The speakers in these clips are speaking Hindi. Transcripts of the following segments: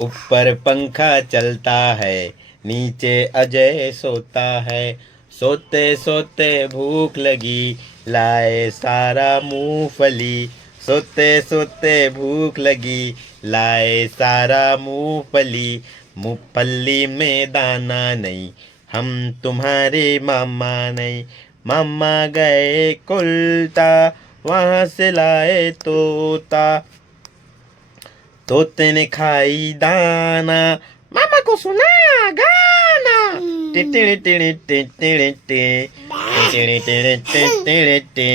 ऊपर पंखा चलता है, नीचे अजय सोता है। सोते सोते भूख लगी, लाए सारा मूंगफली। सोते सोते भूख लगी, लाए सारा मूंगफली। मूंगफली में दाना नहीं, हम तुम्हारे मामा नहीं। मामा गए कोलता, वहाँ से लाए तोता। तोते ने खाई दाना, मामा को सुनाया गाना। टिटिड़ि टिड़ि टिटिड़ि टे, टिटिड़ि टिड़ि टिटिड़ि टे,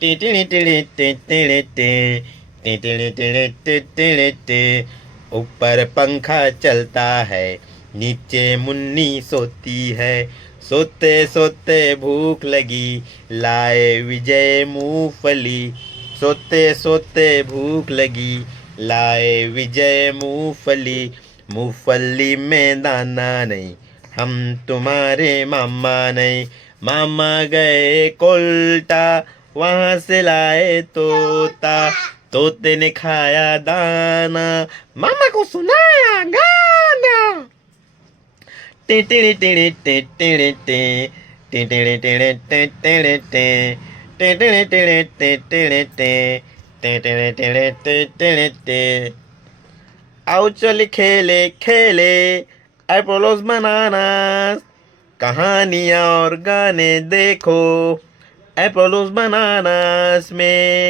टिटिड़ि टिड़ि टिटिड़ि टे, टिटिड़ि टिड़ि टिटिड़ि टे। ऊपर पंखा चलता है, नीचे मुन्नी सोती है। सोते सोते भूख लगी, लाए विजय मूंगफली। सोते सोते भूख लगी, लाए विजय मूंगफली। मूंगफली में दाना नहीं, हम तुम्हारे मामा नहीं। मामा गए कोलता, वहाँ से लाए तोता। तोते ने खाया दाना, मामा को सुनाया गाना। टिटिड़ि टिड़ि टिटिड़ि टे, टिटिड़ि टिड़ि टिटिड़ि टे, टिटिड़ि टिड़ि टिटिड़ि टे, टिटिड़ि टिड़ि टिटिड़ि टे। आओ चल खेले खेले, एपोलोस बनानास। कहानियाँ और गाने देखो, एपोलोस बनानास में।